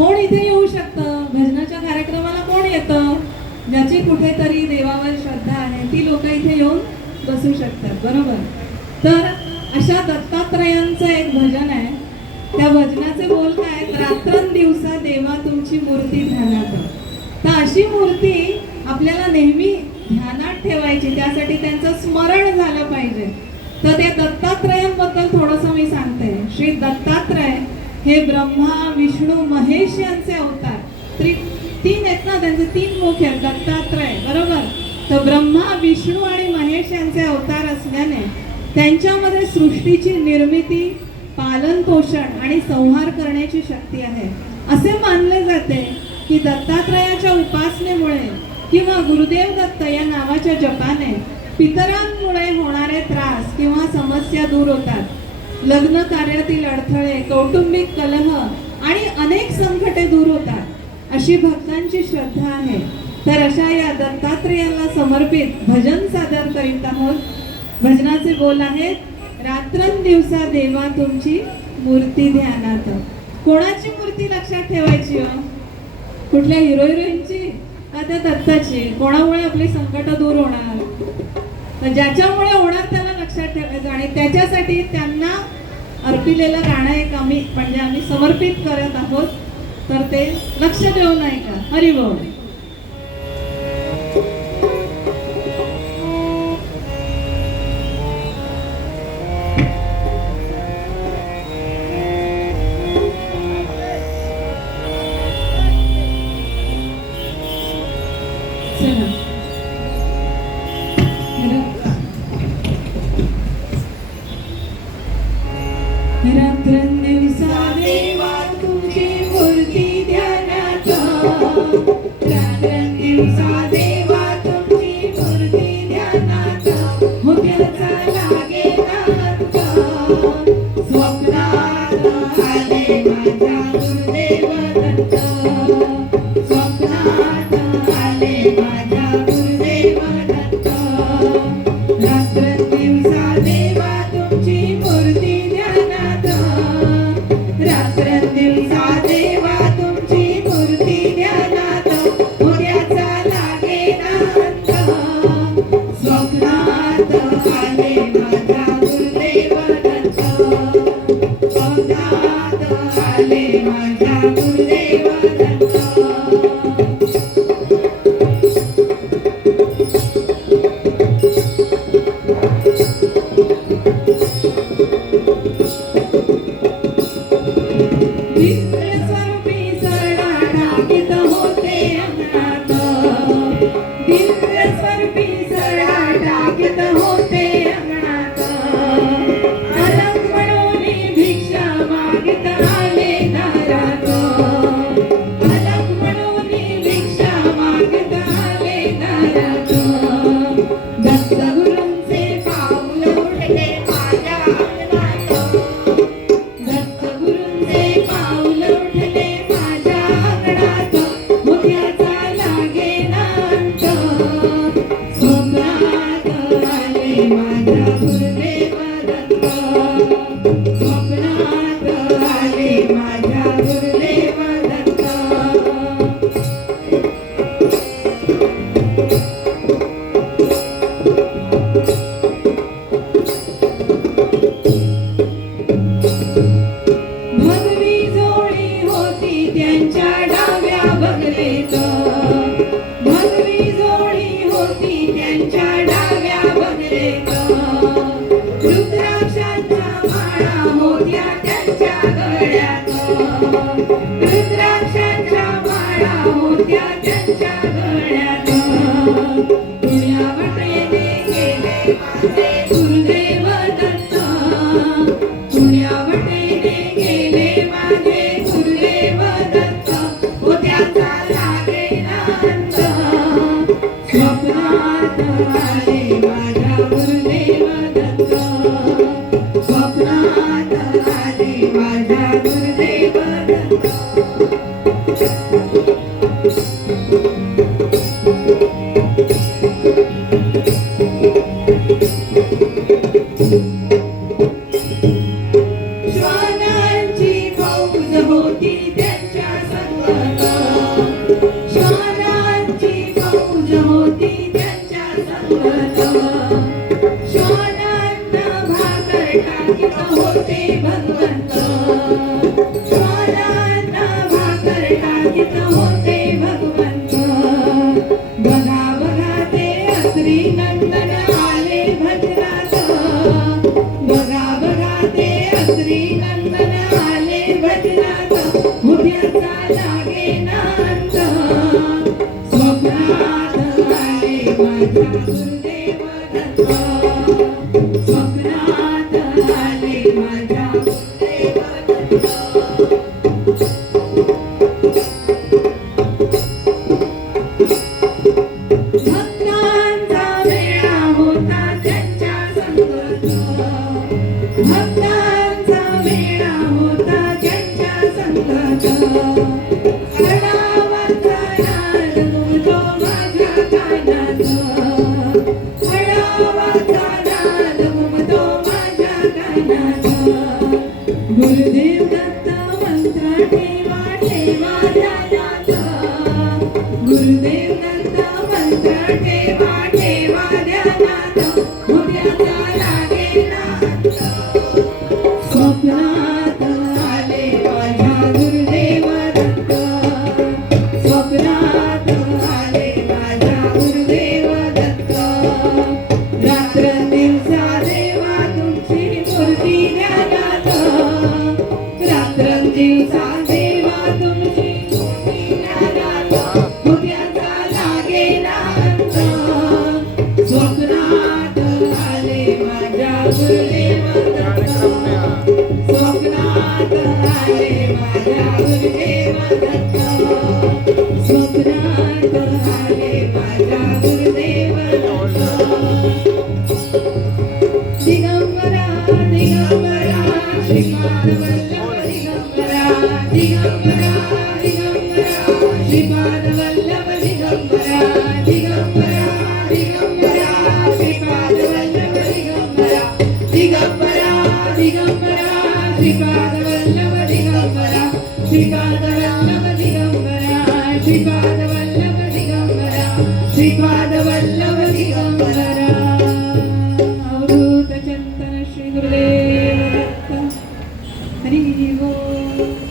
कोण इथे येऊ शकतं? भजनाच्या कार्यक्रमाला कोण येतं? ज्याची कुठेतरी देवावर श्रद्धा आहे ती लोक इथे येऊन बसू शकतात, बरोबर? तर अशा दत्तात्रयांचं एक भजन आहे. त्या भजनाचे बोल काय आहेत? रात्रंदिवसा देवा तुमची मूर्ती ध्यानात. तर अशी मूर्ती आपल्याला नेहमी ध्यानात ठेवायची, त्यासाठी त्यांचं स्मरण झालं पाहिजे. तर त्या दत्तात्रयांबद्दल थोडंसं मी सांगते. श्री दत्तात्रय हे ब्रह्मा विष्णू महेश यांचे अवतार. तीन आहेत ना, त्यांचे 3 मुख आहेत दत्तात्रय, बरोबर? तर ब्रह्मा विष्णू आणि महेश यांचे अवतार असल्याने त्यांच्यामध्ये सृष्टीची निर्मिती, पालन पोषण आणि संहार करण्याची शक्ती आहे. असे मानले जाते की दत्तात्रयाच्या उपासनेमुळे किंवा गुरुदेव दत्त या नावाच्या जपाने पितरांमुळे होणारे त्रास किंवा समस्या दूर होतात. लग्न कार्यातील अडथळे, कौटुंबिक कलह आणि अनेक संकटे दूर होतात अशी भक्तांची श्रद्धा आहे. तर अशा या दत्तात्रेयाला समर्पित भजन सादर करीत आहोत. भजनाचे बोल आहेत. रात्रंदिवसा देवा तुमची मूर्ती ध्यानात. कोणाची मूर्ती लक्षात ठेवायची हो? कुठल्या हिरो हिरोईनची? आता दत्ताची. कोणामुळे आपली संकट दूर होणार? तर ज्याच्यामुळे होणार त्याला लक्षात ठेवायचं आणि त्याच्यासाठी त्यांना अर्पिलेलं गाणं एक आम्ही समर्पित करत आहोत. तर ते लक्ष देऊन ऐका. हरी बोल. रात्रंदिवसा देवा तुमची मूर्ती ध्यानात. रात्रंदिवसा देवा तुमची मूर्ती ध्यानात. मुद्याचा लागे नाथ. स्वप्नात आले माझ्या गुरुदेव दत्त. स्वप्नात आले माझ्या गुरुदेव दत्त. रात्रंदिवसा देवा तुमची मूर्ती ध्यानात. रात्रंदिवसा देवा तुमची मूर्ती ध्यानात. उद्याचा लागे नाथ. स्वप्नात आले माझ्या गुरुदेव दत्त. स्वप्नात आले माझ्या गुरुदेव दत्त. श्वानांची फौज होती त्यांच्या संग. श्वानांची फौज होती त्यांच्या संगत श्वानांना भाकर टाकीत होते भगवंत श्वानांना भाकर टाकीत होते भगवंत बघा बघा ते अत्री नंदन आले भजनात बघा बघा ते अत्री नंदन आले भजनात उद्याचा लागे नांद स्वप्नात आले माझ्या गुरुदेव दत्त स्वप्नात आले माझ्या गुरुदेव दत्त भक्तांचा वेळा होता त्यांच्या संगत भक्तांचा वेळा होता त्यांच्या संगत अडावाचा नाद घुमतो माझ्या कानात अडावाचा नाद घुमतो माझ्या कानात गुरुदेव दत्त मंत्र ठेवा ठेवा ध्यानात गुरुदेव दत्त मंत्र ठेवा ठेवा ध्यानात उद्याचा लागे नांद स्वप्नात आले माझ्या गुरुदेव दत्त स्वप्नात आले माझ्या गुरुदेव दत्त रात्रंदिवसा देवा तुमची मूर्ती ध्यानात रात्रंदिवसा देवा तुमची मूर्ती ध्यानात उद्याचा लागे नांद स्वप्नात आले माझ्या गुरुदेव दत्त स्वप्नात आले माझ्या गुरुदेव दत्त स्वप्नात आले माझ्या गुरुदेव दत्त दिगंबरा दिगंबरा श्रीपाद वल्लभ दिगंबरा दिगंबरा दिगंबरा श्रीपाद वल्लभ दिगंबरा दिगंबरा दिगंबरा श्रीपाद वल्लभ दिगंबरा दिगंबरा दिगंबरा श्रीपाद वल्लभ दिगंबरा श्रीपाद वल्लभ दिगंबरा श्रीपाद वल्लभ दिगंबरा श्रीपाद